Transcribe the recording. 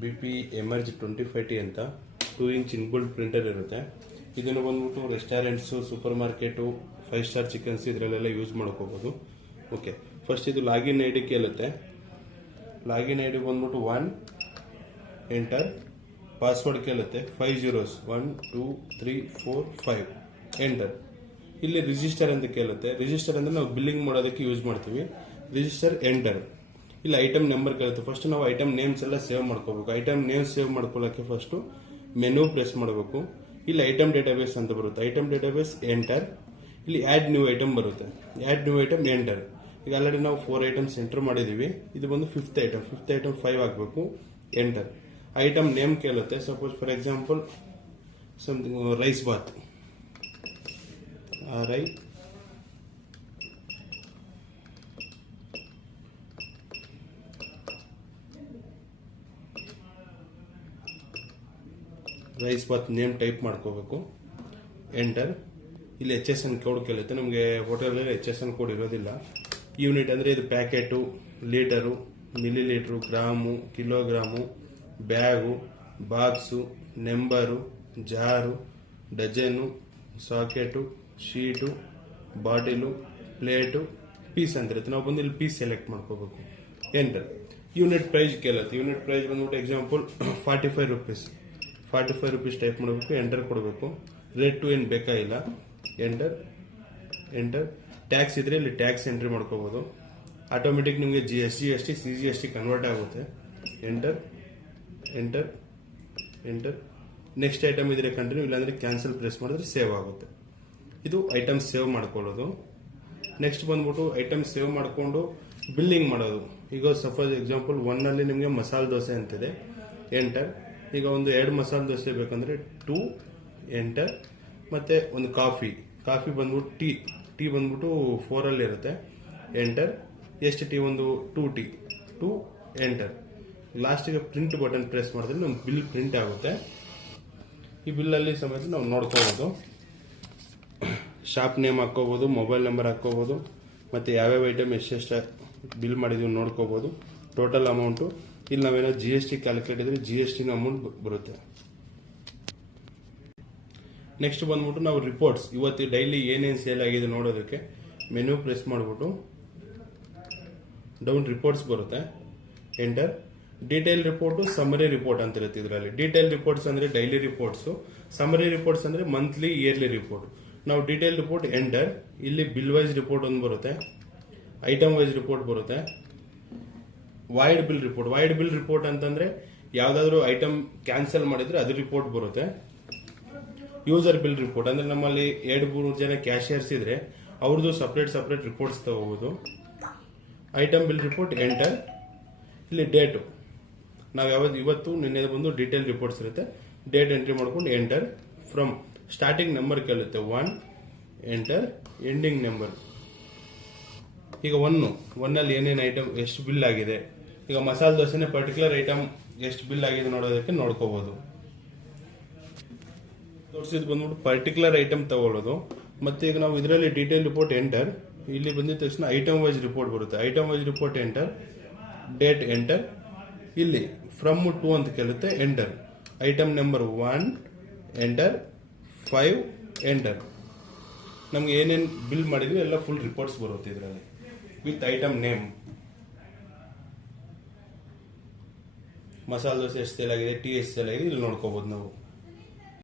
BP Emerge 25T ಅಂತ 2-inch inbuilt printer ಇರುತ್ತೆ. ಇದನ್ನು ಬಂದ್ಬಿಟ್ಟು restaurants, super market, 5 star chickens ಇದರಲ್ಲೆಲ್ಲ ಯೂಸ್ ಮಾಡ್ಕೋಬೋದು. ಓಕೆ, ಫಸ್ಟ್ ಇದು ಲಾಗಿನ್ ಐ ಡಿ ಕೇಳುತ್ತೆ. ಲಾಗಿನ್ ಐ ಡಿ ಬಂದ್ಬಿಟ್ಟು 1 ಎಂಟರ್, ಪಾಸ್ವರ್ಡ್ ಕೇಳುತ್ತೆ 5 zeros 1 2 3 4 5 ಎಂಟರ್. ಇಲ್ಲಿ ರಿಜಿಸ್ಟರ್ ಅಂತ ಕೇಳುತ್ತೆ. ರಿಜಿಸ್ಟರ್ ಅಂದ್ರೆ ನಾವು ಬಿಲ್ಲಿಂಗ್ ಮಾಡೋದಕ್ಕೆ ಯೂಸ್ ಮಾಡ್ತೀವಿ. Register enter. ಇಲ್ಲಿ ಐಟಮ್ ನಂಬರ್ ಕೇಳುತ್ತೆ. ಫಸ್ಟ್ ನಾವು ಐಟಮ್ ನೇಮ್ಸ್ ಎಲ್ಲ ಸೇವ್ ಮಾಡ್ಕೋಬೇಕು. ಐಟಮ್ ನೇಮ್ಸ್ ಸೇವ್ ಮಾಡ್ಕೊಳ್ಳೋಕೆ ಫಸ್ಟ್ ಮೆನು ಪ್ರೆಸ್ ಮಾಡಬೇಕು. ಇಲ್ಲಿ ಐಟಮ್ ಡೇಟಾಬೇಸ್ ಅಂತ ಬರುತ್ತೆ. Item database enter. ಇಲ್ಲಿ ಆಡ್ ನ್ಯೂ ಐಟಮ್ ಬರುತ್ತೆ. Add new item enter. ಈಗ ಆಲ್ರೆಡಿ ನಾವು 4 ಐಟಮ್ಸ್ ಎಂಟರ್ ಮಾಡಿದೀವಿ. ಇದು ಬಂದು ಫಿಫ್ತ್ ಐಟಮ್ 5 ಆಗಬೇಕು. ಎಂಟರ್. ಐಟಮ್ ನೇಮ್ ಕೇಳುತ್ತೆ. Suppose for example something rice bath, rice bath name type ಮಾಡ್ಕೋಬೇಕು. ಎಂಟರ್. ಇಲ್ಲಿ HSN ಕೋಡ್ ಕೇಳುತ್ತೆ. ನಮಗೆ ಹೋಟೆಲಲ್ಲಿ HSN ಕೋಡ್ ಇರೋದಿಲ್ಲ. ಯೂನಿಟ್ ಅಂದರೆ ಇದು packet, litre, millilitre, gram, kilogram, bag, box, number, jar, dozen, socket, sheet, bottle, plate, piece ಅಂತ ಇರುತ್ತೆ. ನಾವು ಬಂದು ಇಲ್ಲಿ ಪೀಸ್ ಸೆಲೆಕ್ಟ್ ಮಾಡ್ಕೋಬೇಕು. ಎಂಟರ್. ಯೂನಿಟ್ ಪ್ರೈಸ್ ಕೇಳುತ್ತೆ. ಯೂನಿಟ್ ಪ್ರೈಸ್ ಬಂದ್ಬಿಟ್ಟು ಎಕ್ಸಾಂಪಲ್ 45 rupees. 45 rupees ಟೈಪ್ ಮಾಡಬೇಕು. ಎಂಟರ್ ಕೊಡಬೇಕು. ರೇಟ್ ಟು ಏನು ಬೇಕಾಗಿಲ್ಲ. ಎಂಟರ್. ಎಂಟರ್. ಟ್ಯಾಕ್ಸ್ ಇದ್ರೆ ಇಲ್ಲಿ ಟ್ಯಾಕ್ಸ್ ಎಂಟ್ರಿ ಮಾಡ್ಕೋಬಹುದು. ಆಟೋಮೆಟಿಕ್ ನಿಮಗೆ GST CGST ಕನ್ವರ್ಟ್ ಆಗುತ್ತೆ. Enter. Enter. Enter. Next item ಇದ್ರೆ ಕಂಟಿನ್ಯೂ, ಇಲ್ಲಾಂದ್ರೆ ಕ್ಯಾನ್ಸಲ್ ಪ್ರೆಸ್ ಮಾಡಿದ್ರೆ ಸೇವ್ ಆಗುತ್ತೆ. ಇದು ಐಟಮ್ ಸೇವ್ ಮಾಡ್ಕೊಳ್ಳೋದು. ನೆಕ್ಸ್ಟ್ ಬಂದ್ಬಿಟ್ಟು ಐಟಮ್ ಸೇವ್ ಮಾಡಿಕೊಂಡು ಬಿಲ್ಲಿಂಗ್ ಮಾಡೋದು. ಈಗ ಸಪೋಸ್ ಎಕ್ಸಾಂಪಲ್ 1 ನಲ್ಲಿ ನಿಮಗೆ ಮಸಾಲೆ ದೋಸೆ ಅಂತಿದೆ. ಎಂಟರ್. ಈಗ ಒಂದು 2 ಮಸಾಲೆ ದೋಸೆ ಬೇಕಂದ್ರೆ 2 ಎಂಟರ್. ಮತ್ತೆ ಒಂದು ಕಾಫಿ ಬಂದ್ಬಿಟ್ಟು ಟೀ ಬಂದ್ಬಿಟ್ಟು 4 ಅಲ್ಲಿ ಇರುತ್ತೆ. ಎಂಟರ್. ಎಷ್ಟು ಟೀ? ಒಂದು 2 ಟೀ 2 ಎಂಟರ್. ಲಾಸ್ಟಿಗೆ ಪ್ರಿಂಟ್ ಬಟನ್ ಪ್ರೆಸ್ ಮಾಡಿದ್ರೆ ನಮ್ಗೆ ಬಿಲ್ ಪ್ರಿಂಟ್ ಆಗುತ್ತೆ. ಈ ಬಿಲ್ಲಲ್ಲಿ ಸಮೇತ ನಾವು ನೋಡ್ಕೋಬಹುದು. ಶಾಪ್ ನೇಮ್ ಹಾಕೋಬಹುದು, ಮೊಬೈಲ್ ನಂಬರ್ ಹಾಕೋಬಹುದು, ಮತ್ತೆ ಯಾವ್ಯಾವ ಐಟಮ್ ಎಷ್ಟೆಷ್ಟು ಬಿಲ್ ಮಾಡಿದೀವಿ ನೋಡ್ಕೋಬಹುದು. Total amount. ಇಲ್ಲಿ ನಾವೇನೋ GST ಕ್ಯಾಲ್ಕುಲೇಟ್ ಇದ್ರೆ GST ಅಮೌಂಟ್ ಬರುತ್ತೆ. ನೆಕ್ಸ್ಟ್ ಬಂದ್ಬಿಟ್ಟು ನಾವು ರಿಪೋರ್ಟ್ಸ್, ಇವತ್ತು ಡೈಲಿ ಏನೇನು ಸೇಲ್ ಆಗಿದೆ ನೋಡೋದಕ್ಕೆ ಮೆನು ಪ್ರೆಸ್ ಮಾಡಿಬಿಟ್ಟು ಡೌನ್ ರಿಪೋರ್ಟ್ಸ್ ಬರುತ್ತೆ. Enter. Detail report, summary report ಅಂತ ಇರುತ್ತೆ. ಇದರಲ್ಲಿ ಡೀಟೇಲ್ ರಿಪೋರ್ಟ್ಸ್ ಅಂದ್ರೆ ಡೈಲಿ ರಿಪೋರ್ಟ್ಸ್, ಸಮರಿ ರಿಪೋರ್ಟ್ಸ್ ಅಂದ್ರೆ ಮಂತ್ಲಿ, ಇಯರ್ಲಿ ರಿಪೋರ್ಟ್. ನಾವು ಡೀಟೇಲ್ ರಿಪೋರ್ಟ್ ಎಂಟರ್. ಇಲ್ಲಿ ಬಿಲ್ ವೈಸ್ ರಿಪೋರ್ಟ್ ಒಂದು ಬರುತ್ತೆ, ಐಟಮ್ ವೈಸ್ ರಿಪೋರ್ಟ್ ಬರುತ್ತೆ, ವೈಡ್ ಬಿಲ್ ರಿಪೋರ್ಟ್ ಅಂತಂದ್ರೆ ಯಾವ್ದಾದ್ರು ಐಟಮ್ ಕ್ಯಾನ್ಸಲ್ ಮಾಡಿದ್ರೆ ಅದು ರಿಪೋರ್ಟ್ ಬರುತ್ತೆ. ಯೂಸರ್ ಬಿಲ್ ರಿಪೋರ್ಟ್ ಅಂದ್ರೆ ನಮ್ಮಲ್ಲಿ 2-3 ಜನ ಕ್ಯಾಶಿಯರ್ಸ್ ಇದ್ರೆ ಅವ್ರದ್ದು ಸಪರೇಟ್ ರಿಪೋರ್ಟ್ಸ್ ತಗೋಬಹುದು. Item bill report enter. ಇಲ್ಲಿ ಡೇಟು, ನಾವು ಇವತ್ತು ನಿನ್ನೆ ಬಂದು ಡೀಟೇಲ್ ರಿಪೋರ್ಟ್ಸ್ ಇರುತ್ತೆ. ಡೇಟ್ ಎಂಟ್ರಿ ಮಾಡ್ಕೊಂಡು ಎಂಟರ್. ಫ್ರಮ್ ಸ್ಟಾರ್ಟಿಂಗ್ ನಂಬರ್ ಕೇಳುತ್ತೆ 1 ಎಂಟರ್. Ending number. ಈಗ 1 ಅಲ್ಲಿ ಏನೇನು ಐಟಮ್ ಎಷ್ಟು ಬಿಲ್ ಆಗಿದೆ. ಈಗ ಮಸಾಲೆ ದೋಸೆನೆ ಪರ್ಟಿಕ್ಯುಲರ್ ಐಟಮ್ ಎಷ್ಟು ಬಿಲ್ ಆಗಿದೆ ನೋಡೋದಕ್ಕೆ ನೋಡ್ಕೋಬಹುದು. ತೋರಿಸಿದ್ ಬಂದ್ಬಿಟ್ಟು ಪರ್ಟಿಕ್ಯುಲರ್ ಐಟಮ್ ತಗೊಳ್ಳೋದು. ಮತ್ತೆ ಈಗ ನಾವು ಇದರಲ್ಲಿ ಡೀಟೇಲ್ ರಿಪೋರ್ಟ್ ಎಂಟರ್. ಇಲ್ಲಿ ಬಂದಿದ ತಕ್ಷಣ ಐಟಮ್ ವೈಸ್ ರಿಪೋರ್ಟ್ ಬರುತ್ತೆ. Item wise report enter. Date enter. ಇಲ್ಲಿ ಫ್ರಮ್ ಟು ಅಂತ ಕೇಳುತ್ತೆ. Enter. Item number 1 enter. 5 enter. ನಮ್ಗೆ ಏನೇನು ಬಿಲ್ ಮಾಡಿದ್ವಿ ಎಲ್ಲ ಫುಲ್ ರಿಪೋರ್ಟ್ಸ್ ಬರುತ್ತೆ ಇದರಲ್ಲಿ with item name. Masala dosa ಎಷ್ಟು ಸೇಲ್ ಆಗಿದೆ, ಟೀ ಎಷ್ಟು ಸೇಲ್ ಆಗಿದೆ ಇಲ್ಲಿ ನೋಡ್ಕೋಬಹುದು ನಾವು.